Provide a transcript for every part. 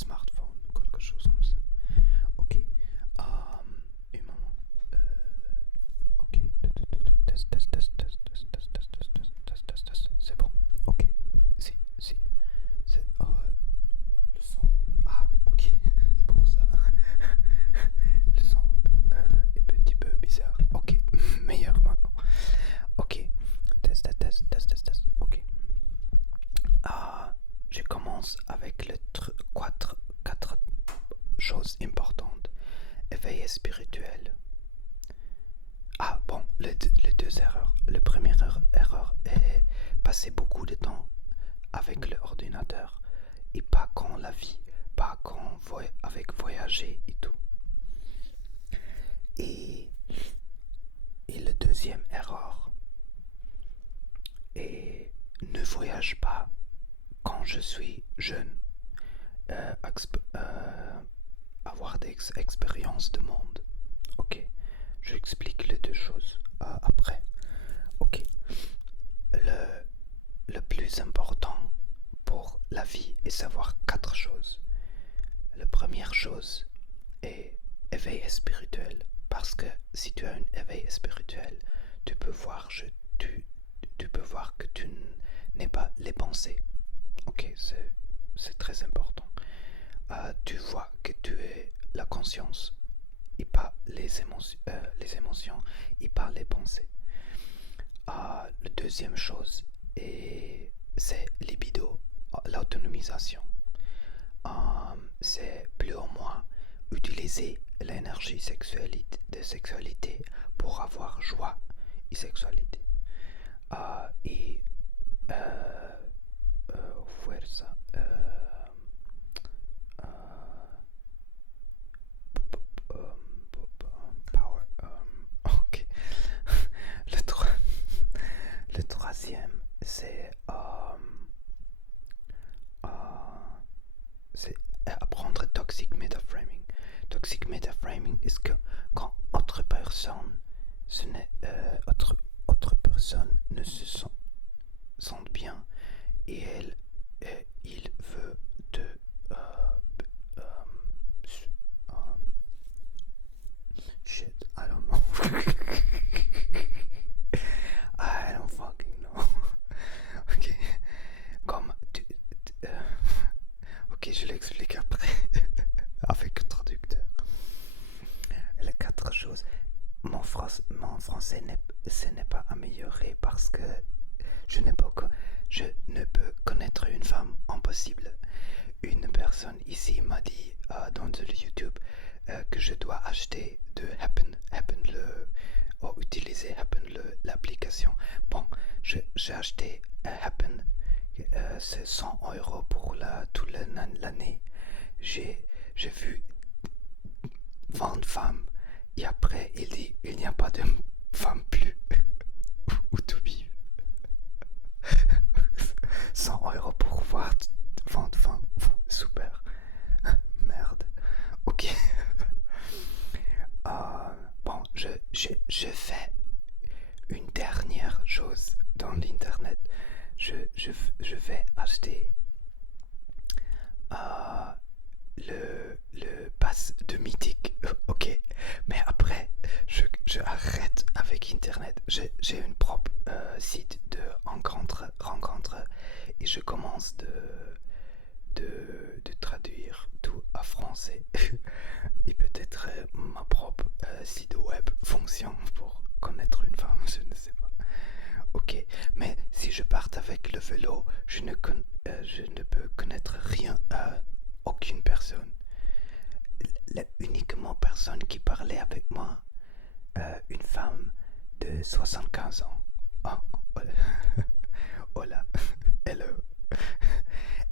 smartphone, quelque chose comme ça. Ok. Et maman. Ok. Test, test, test, test, test, test, test, test, test, test, test, test. C'est bon. Ok. Si, si. C'est le son. Ah, ok. Pour ça. Le son est un petit peu bizarre. Ok. Meilleur maintenant. Ok. Test, test, test, test, test, test. Ok. Je commence avec les quatre choses importantes. Éveil spirituel. Ah bon, les deux erreurs. La première erreur est passer beaucoup de temps avec l'ordinateur et pas quand la vie, pas quand avec voyager et tout. Et, et la deuxième erreur est ne voyage pas quand je suis jeune. Euh, Avoir des expériences de monde. Ok, j'explique les deux choses après. Ok, le, le plus important pour la vie est savoir quatre choses. La première chose est éveil spirituel. Parce que si tu as un éveil spirituel, tu peux voir, tu peux voir que tu n'es pas les pensées. Ok, c'est très important. Tu vois que tu es la conscience et pas les émotions et pas les pensées. La deuxième chose c'est libido, l'autonomisation. C'est plus ou moins utiliser l'énergie de sexualité pour avoir joie et sexualité. Et fuerza. Power. Ok. Le, tro le troisième, c'est apprendre toxic metaframing. Toxic metaframing est que quand autre personne, autre personne ne se sent bien et il veut te shit, I don't know. I don't fucking know. Ok. Comme ok, je l'explique après. Avec le traducteur. Les quatre choses. Mon français n'est pas amélioré parce que je ne peux connaître une femme impossible. Une personne ici m'a dit dans le YouTube que je dois acheter de Happen ou utiliser Happen l'application. Bon, j'ai acheté Happen, c'est 100 € pour toute l'année. J'ai vu 20 femmes et après il dit il n'y a pas de femme plus où tout vivre. 100 € pour voir 20 femmes, super. Merde. Ok. Bon, je fais une dernière chose dans l'internet. Je vais acheter le pass de Mythique. Ok. Mais après, je arrête avec internet. J'ai une propre site de rencontre et je commence de traduire tout à français. Et peut-être ma propre site web fonctionne pour connaître une femme, je ne sais pas. Ok, mais si je parte avec le vélo, je ne peux connaître rien, aucune personne. Uniquement personne qui parlait avec moi, une femme de 75 ans. Oh, hola, hello.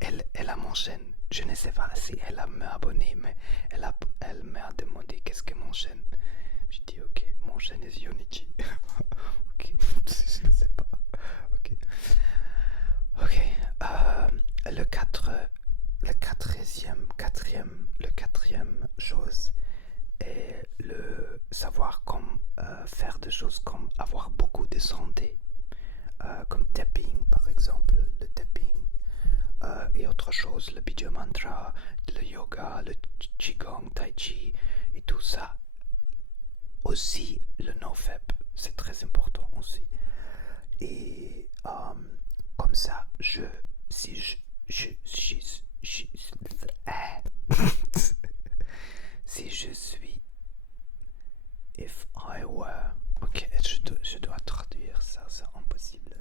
Elle a mon chaîne. Je ne sais pas si elle a m'abonné, mais elle m'a demandé qu'est-ce que mon chaîne. J'ai dit ok, mon chaîne est Yonichi. Ok, je ne sais pas. Ok. Ok. Le quatrième chose est le savoir comme faire des choses comme avoir beaucoup de santé, comme tapping par exemple, le tapping et autre chose, le Bijou Mantra, le yoga. ça. Aussi, le nofap, c'est très important aussi. Et comme ça, si si je suis, if I were, ok, je dois traduire ça, c'est impossible.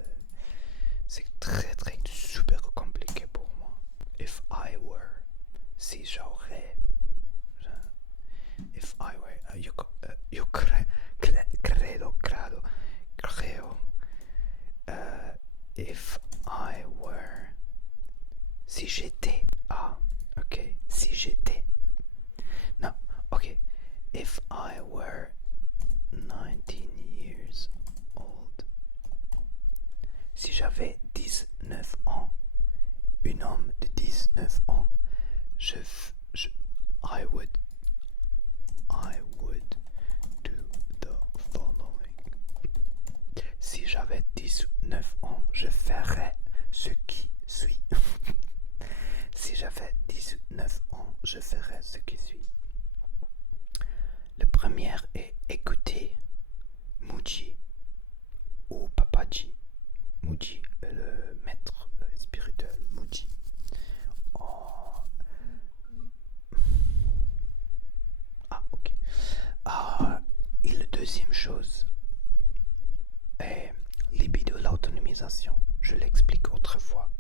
C'est très très super compliqué pour moi. If I were, si j'aurais, if I were, creo, if I were, si j'étais, ok, si j'étais, non, ok, if I were 19 years old, si j'avais 19 ans, un homme de 19 ans, I would do the following. Si j'avais 19 ans, je ferais ce qui suit. Si j'avais 19 ans, je ferais ce qui suit. Le premier est écouter Muji ou Papaji. Muji, le maître spirituel Muji. Ok. Et la deuxième chose est libido, l'autonomisation. Je l'explique autrefois.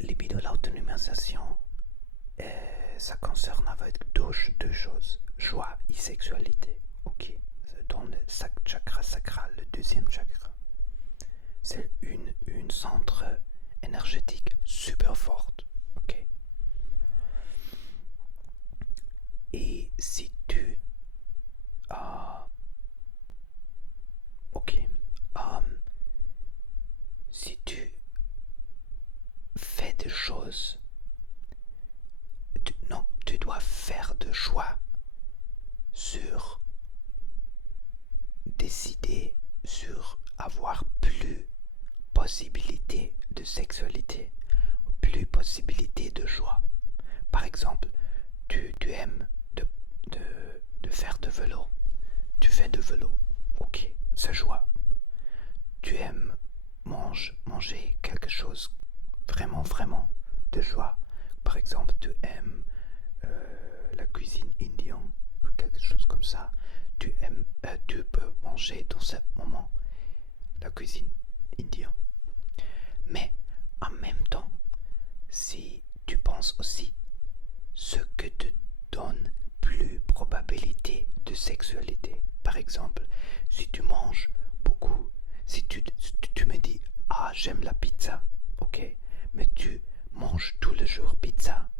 Libido, l'autonomisation, ça concerne avec deux choses, joie et sexualité. Ok. Dans le chakra sacral, le deuxième chakra, c'est une centre énergétique super forte. Ok. Et si tu si tu fais des choses, tu dois faire de choix sur décider sur avoir plus possibilité de sexualité, plus possibilité de joie. Par exemple, tu aimes de faire de vélo. Tu fais de vélo. Ok, c'est joie. Tu aimes manger quelque chose vraiment de joie. Par exemple, tu aimes la cuisine indienne ou quelque chose comme ça. Tu peux manger dans ce moment la cuisine indienne. Mais en même temps, si tu penses aussi ce que te donne plus probabilité de sexualité. Par exemple, si tu manges beaucoup, si tu me dis j'aime la pizza, ok, mais tu manges tous les jours pizza,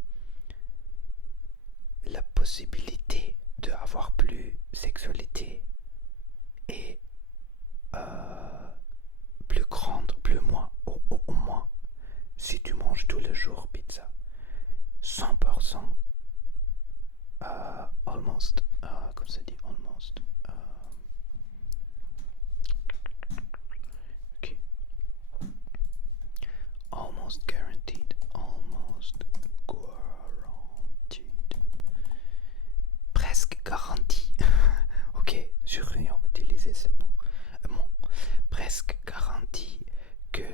la possibilité d'avoir plus sexualité est plus grande, plus moins, au moins, si tu manges tous les jours pizza. 100%, almost, comme ça dit, almost. Ok. Almost guaranteed. Presque garanti. Ok, je vais utiliser ce nom. Presque garanti que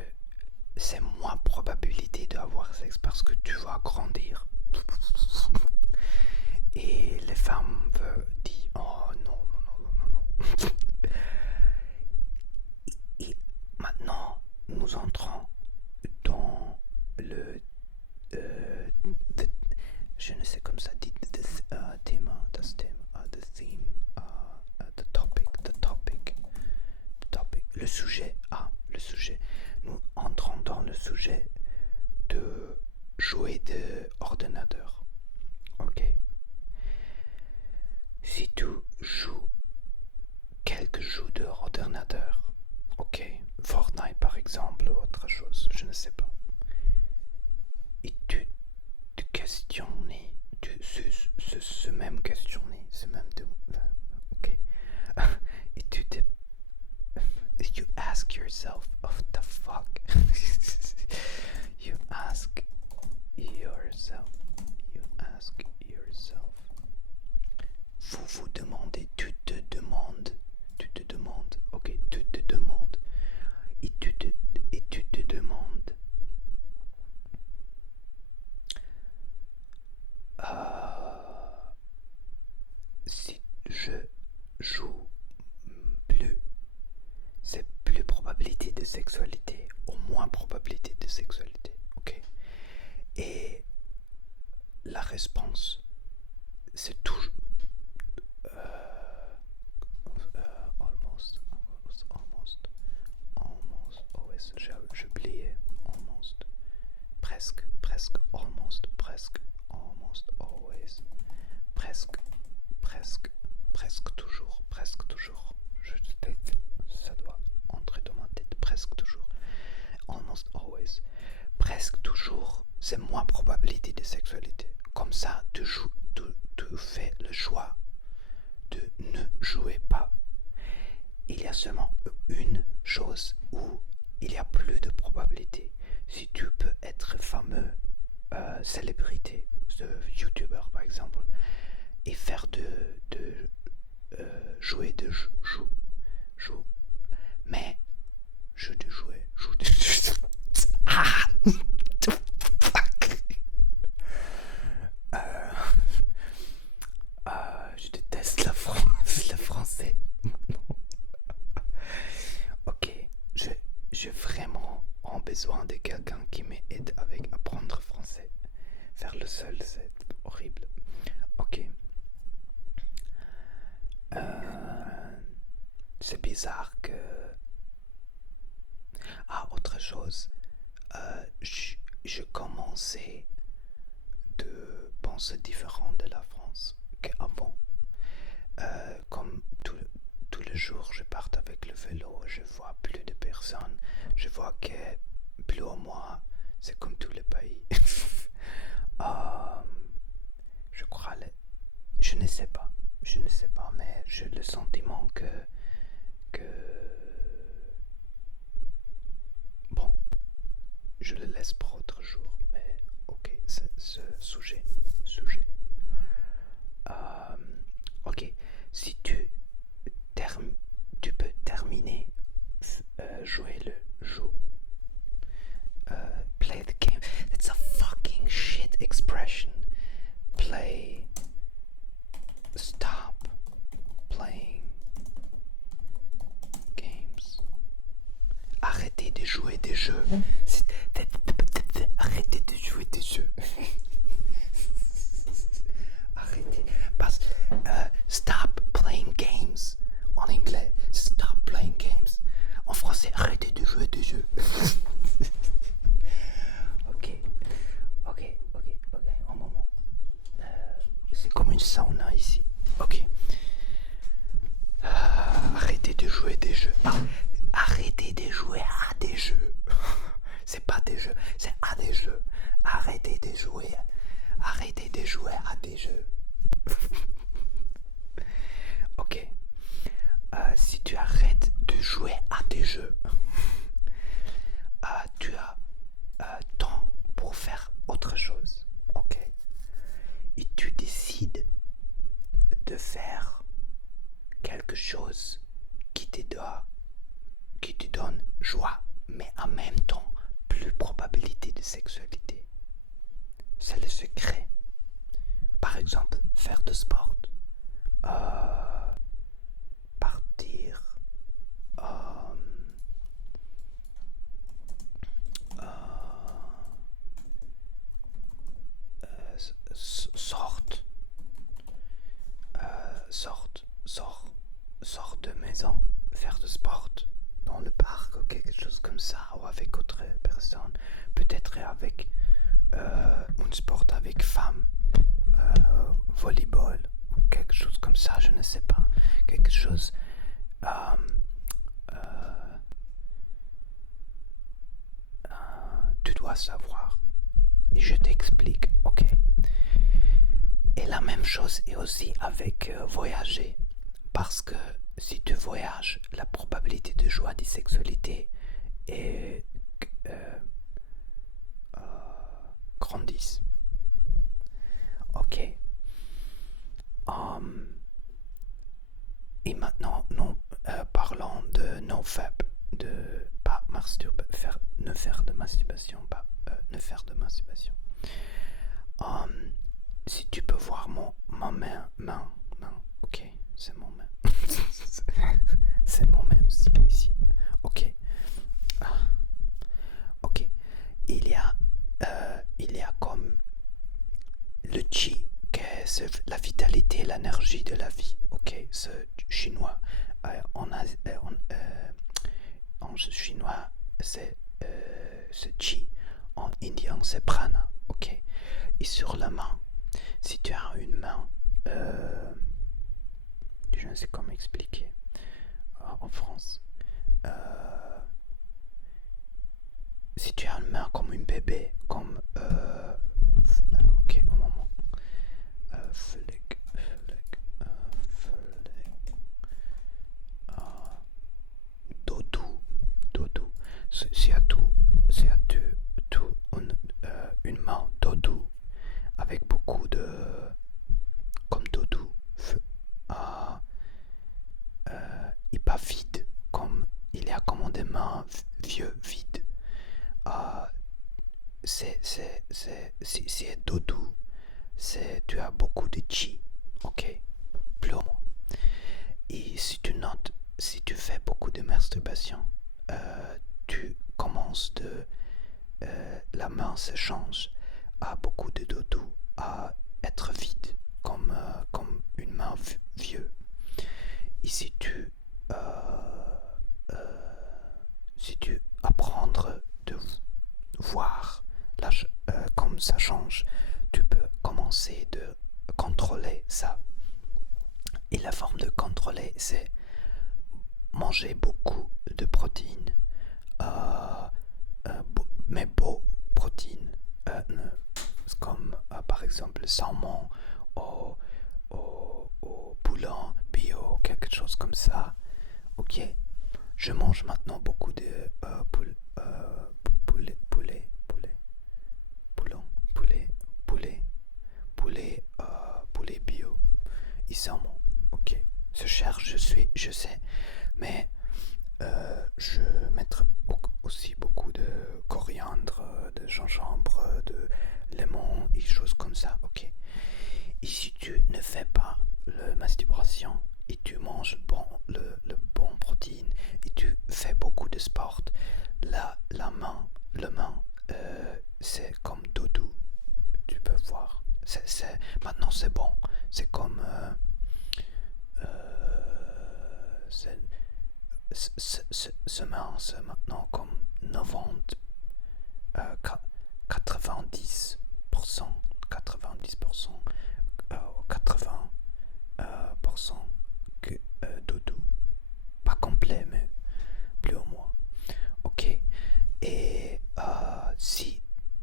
c'est moins probabilité d'avoir sexe parce que tu vas grandir. Et les femmes disent non. Et maintenant, nous entrons dans le je ne sais comme ça dit thème, le sujet. Nous entrons dans le sujet de jouer de ordinateur. Ok. Si tu joues quelques jeux d'ordinateur, ok, Fortnite par exemple ou autre chose, je ne sais pas, et tu te questionnes, ce même questionner, ce même ok, et you ask yourself, what the fuck, you ask yourself, vous vous demandez, tu te demandes, ok, tu te demandes, et tu te demandes, euh, si je joue plus, c'est plus probabilité de sexualité, au moins probabilité de sexualité, ok. Et la réponse, c'est toujours almost, j'ai oublié, almost, almost, always, presque, presque toujours, ça doit entrer dans ma tête, presque toujours, almost always, presque toujours, c'est moins probabilité de sexualité. Comme ça, tu fais le choix de ne jouer pas. Il y a seulement une chose où il y a plus de probabilité. Si tu peux être fameux, célébrité, YouTuber par exemple, et faire jouer de joue, mais jeu de jouer, joue de ah, fuck. Je déteste le français. Ok, j'ai vraiment besoin de quelqu'un qui m'aide avec apprendre français. Faire le seul, c'est horrible. Ok. C'est bizarre que... Ah, autre chose. Je commençais de penser différent de la France qu'avant. Comme tous les jours, je pars avec le vélo, je vois plus de personnes. Je vois que plus ou moins, c'est comme tous les pays. Je crois, je ne sais pas, mais j'ai le sentiment que bon, je le laisse pour autre jour, mais ok, c'est ce sujet. Ok, si tu peux terminer, jouer le jeu. Play the game. That's a fucking shit expression. Stop playing games. Arrêtez de jouer des jeux. Arrêtez de jouer des jeux. Arrêtez. Stop playing games. En anglais, stop playing games. En français, arrêtez de jouer des jeux. Ok, un moment. C'est comme une sauna ici. Ok. Arrêtez de jouer des jeux. Arrêtez de jouer à des jeux. C'est pas des jeux, c'est à des jeux. Arrêtez de jouer à des jeux. Ok. Si tu arrêtes de jouer à des jeux, tu as temps pour faire autre chose. Ok. Et tu décides de faire quelque chose qui te donne joie, mais en même temps plus probabilité de sexualité. C'est le secret. Par exemple, faire de sport, partir, sort de maison, faire de sport dans le parc ou quelque chose comme ça, ou avec autre personne, peut-être avec un sport avec femme, volleyball, quelque chose comme ça, je ne sais pas, quelque chose tu dois savoir. Et je t'explique, ok. Et la même chose est aussi avec voyager. Parce que si tu voyages, la probabilité de joie de sexualité est grandisse. Ok. masturbation, pas ne faire de masturbation. Si tu peux voir ma main, ok, c'est mon main. C'est mon main aussi, ici. Ok. Ok. Il y a comme le chi, c'est la vitalité, l'énergie de la vie. Ok, ce chinois, en chinois, c'est ce chi. En indien, c'est prana. Ok. Et sur la main, si tu as une main, je ne sais comment expliquer en France. Si tu as une main comme un bébé, comme ok, un moment. Flick, Dodou. C'est à tout une main Dodou avec beaucoup de comme Dodou. Et pas vide, comme il y a comme des mains vieux vides. C'est Dodou, tu as beaucoup de chi, ok, plus ou moins. Et si tu notes, si tu fais beaucoup de masturbation, tu commences la main se change à beaucoup de Dodou, à être vide, comme une main vieux. Et si tu apprends de voir comme ça change, tu peux commencer de contrôler ça. Et la forme de contrôler, c'est manger beaucoup de protéines, mais beaux protéines, comme par exemple saumon au poulet bio, quelque chose comme ça. Ok, je mange maintenant beaucoup de poulet bio et saumon. Ok, c'est cher, je sais, mais je mettrai aussi beaucoup de coriandre, de gingembre, de lemon et choses comme ça. Ok. Et si tu ne fais pas la masturbation et tu manges le bon protéine et tu fais beaucoup de sport, le main, c'est comme doudou. Tu peux voir. Maintenant c'est bon. C'est comme ce main, c'est maintenant comme 90, 90%, 90%, 80% que doudou. Pas complet, mais plus ou moins. Ok. Et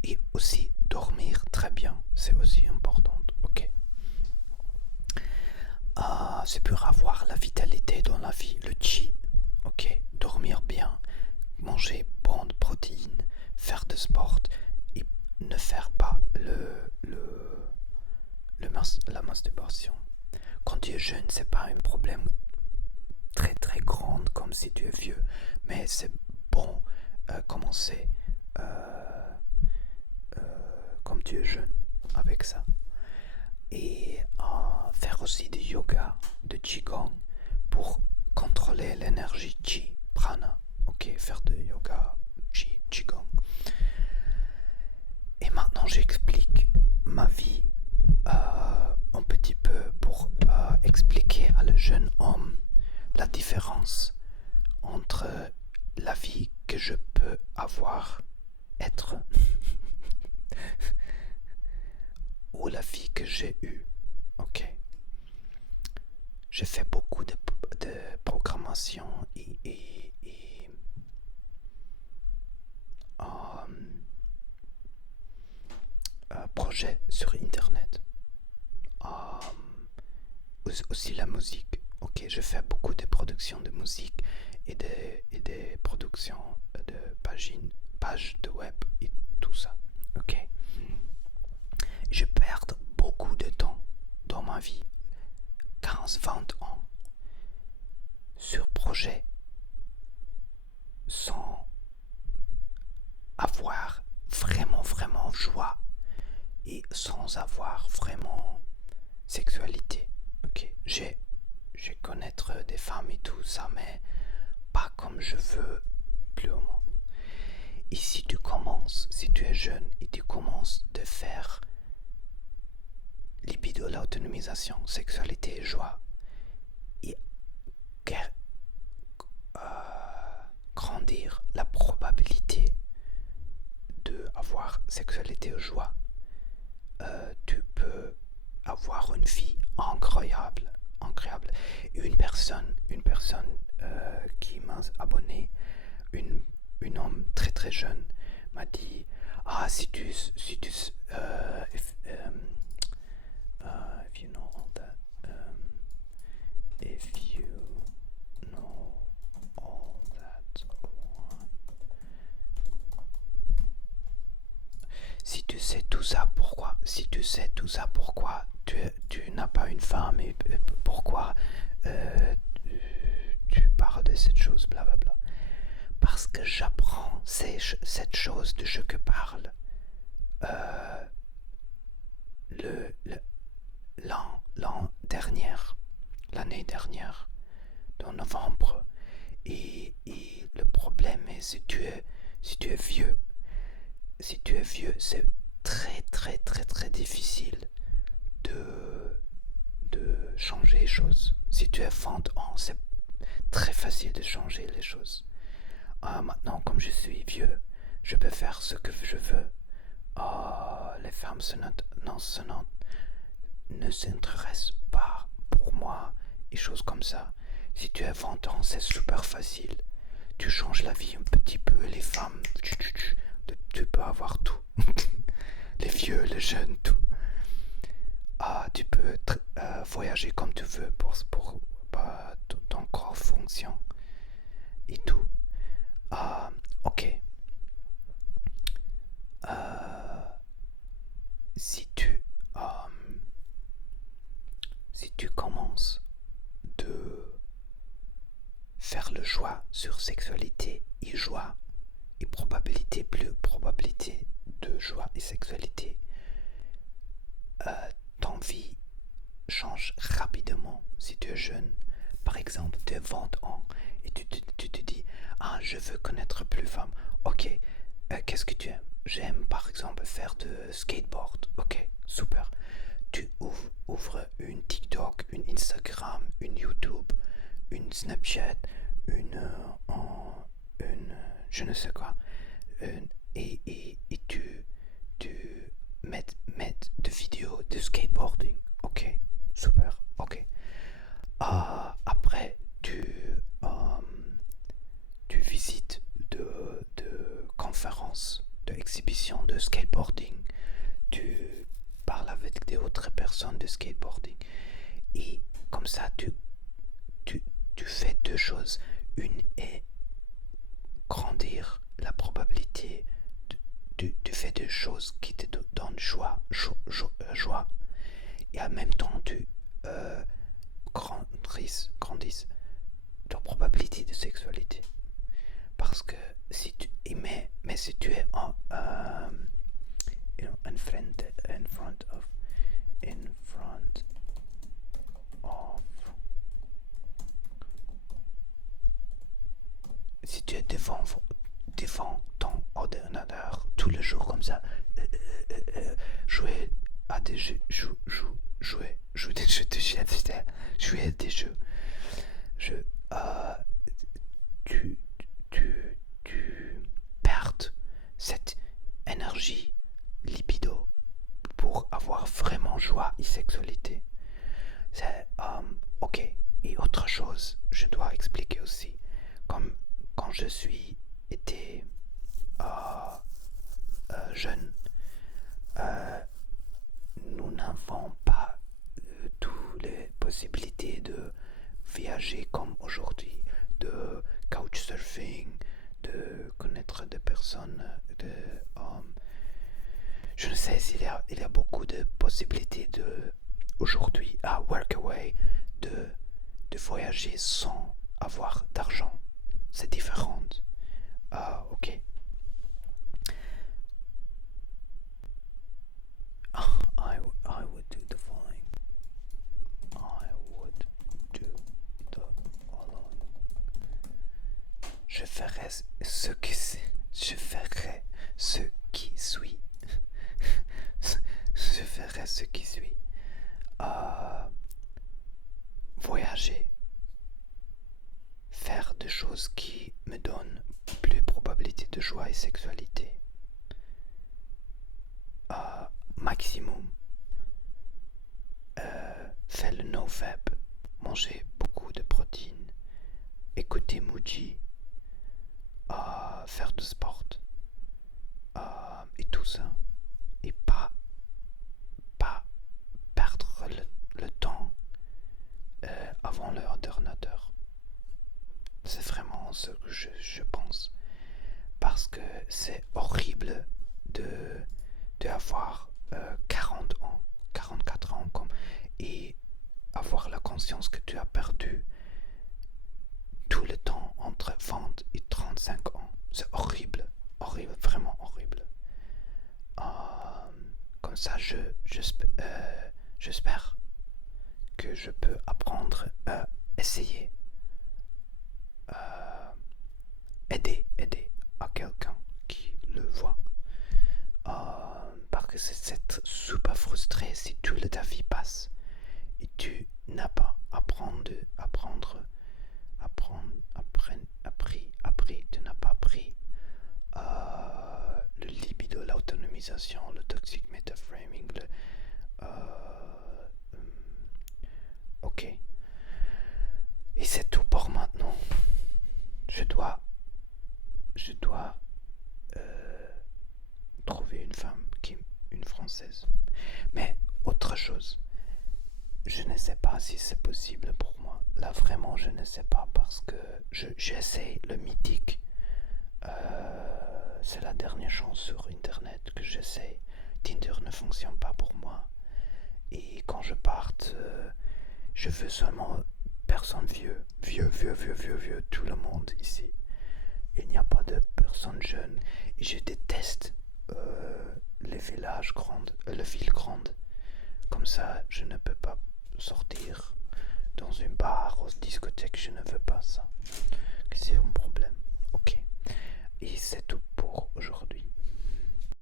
et aussi dormir très bien, c'est aussi important. Ok. C'est pour avoir la vitalité dans la vie, le chi. Ok. Dormir bien, manger bonnes protéines, faire de sport et ne faire pas la masturbation. Quand tu es jeune, c'est pas un problème très très grand comme si tu es vieux, mais c'est bon commencer comme tu es jeune avec ça. Et faire aussi du yoga, de qigong pour contrôler l'énergie chi, prana. Ok, faire de yoga, qigong. Et maintenant j'explique ma vie un petit peu pour expliquer à le jeune homme la différence entre la vie que je peux être ou la vie que j'ai eue. Ok. J'ai fait beaucoup de programmation et projets sur internet. Aussi la musique. Ok, je fais beaucoup de productions de musique et des productions de pages de web et tout ça. Ok. Je perds beaucoup de temps dans ma vie, 15-20 ans, sur projet sans avoir vraiment, vraiment joie et sans avoir vraiment sexualité. Ok, j'ai connaître des femmes et tout ça, mais pas comme je veux plus ou moins. Et si tu es jeune et tu commences de faire libido, l'autonomisation, sexualité et joie, et grandir la probabilité de avoir sexualité et joie, tu peux avoir une vie incroyable, incroyable. Et une personne qui m'a abonné, une homme très très jeune, m'a dit if you know all that, if you know all that, si tu sais tout ça, pourquoi? Si tu sais tout ça, pourquoi tu n'as pas une femme et pourquoi tu parles de cette chose, blablabla. Parce que j'apprends cette chose de ce que parle l'année dernière, en novembre. Et le problème est si tu es vieux, c'est très très très très difficile de changer les choses. Si tu es 20 ans, c'est très facile de changer les choses. Maintenant, comme je suis vieux, je peux faire ce que je veux. Les femmes ne s'intéressent pas pour moi et choses comme ça. Si tu as 20 ans, c'est super facile. Tu changes la vie un petit peu. Les femmes, tu peux avoir tout. Les vieux, les jeunes, tout. Tu peux voyager comme tu veux pour ton corps fonctionne et tout. Ok. Si tu commences de faire le choix sur sexualité et joie et probabilité de joie et sexualité, ton vie change rapidement. Si tu es jeune, par exemple, tu es 20 ans et tu te dis je veux connaître plus femme. Ok, qu'est-ce que tu aimes? J'aime par exemple faire de skateboard. Ok, super. Tu ouvres une TikTok, une Instagram, une YouTube, une Snapchat, une je ne sais quoi, et tu mets de vidéos de skateboarding. Ok, super. Ok. Après, tu visites de conférences, d'exhibitions de skateboarding. Tu parles avec des autres personnes de skateboarding. Et comme ça, tu fais deux choses. Une est grandir la probabilité. Tu fais des choses qui te donnent joie. Et en même temps, tu grandissent ta probabilité de sexualité. Parce que si tu mais si tu es in front of si tu es devant ton ordinateur tous les jours comme ça, jouer à des jeux, jouer des jeux de jouer à des jeux, tu perds cette énergie libido pour avoir vraiment joie et sexualité. C'est ok. Et autre chose, je dois expliquer aussi, comme quand je suis été jeune, nous n'avons pas toutes les possibilités de voyager comme aujourd'hui, de couchsurfing, de connaître des personnes, je ne sais s'il y a beaucoup de possibilités aujourd'hui à Workaway de voyager sans avoir d'argent. C'est différent. Ok. ce qui suit. Euh, Voyager, faire des choses qui me donnent plus probabilité de joie et sexualité. Maximum. Faire le no-fab, manger beaucoup de protéines, écouter Muji, faire du sport, et tout ça. Et pas perdre le temps avant l'ordinateur. C'est vraiment ce que je pense. Parce que c'est horrible de avoir 40 ans, 44 ans, et avoir la conscience que tu as perdu tout le temps entre 20 et 35 ans. C'est horrible, horrible, vraiment horrible. Comme ça, j'espère que je peux apprendre à essayer, aider à quelqu'un qui le voit. Parce que c'est super frustré si toute ta vie passe et tu n'as pas tu n'as pas appris le libido, l'autonomisation, le toxic metaframing, ok. Et c'est tout pour maintenant. Je dois trouver une femme, une française. Mais autre chose, je ne sais pas si c'est possible pour moi. Là vraiment je ne sais pas parce que j'essaie le mythique. C'est la dernière chance sur internet que j'essaie. Tinder ne fonctionne pas pour moi. Et quand je parte, je veux seulement personnes vieux, tout le monde ici. Il n'y a pas de personnes jeunes. Et je déteste les villages grandes, les villes grandes. Comme ça, je ne peux pas sortir dans une bar ou une discothèque. Je ne veux pas ça. C'est un problème. Ok. Et c'est tout pour aujourd'hui.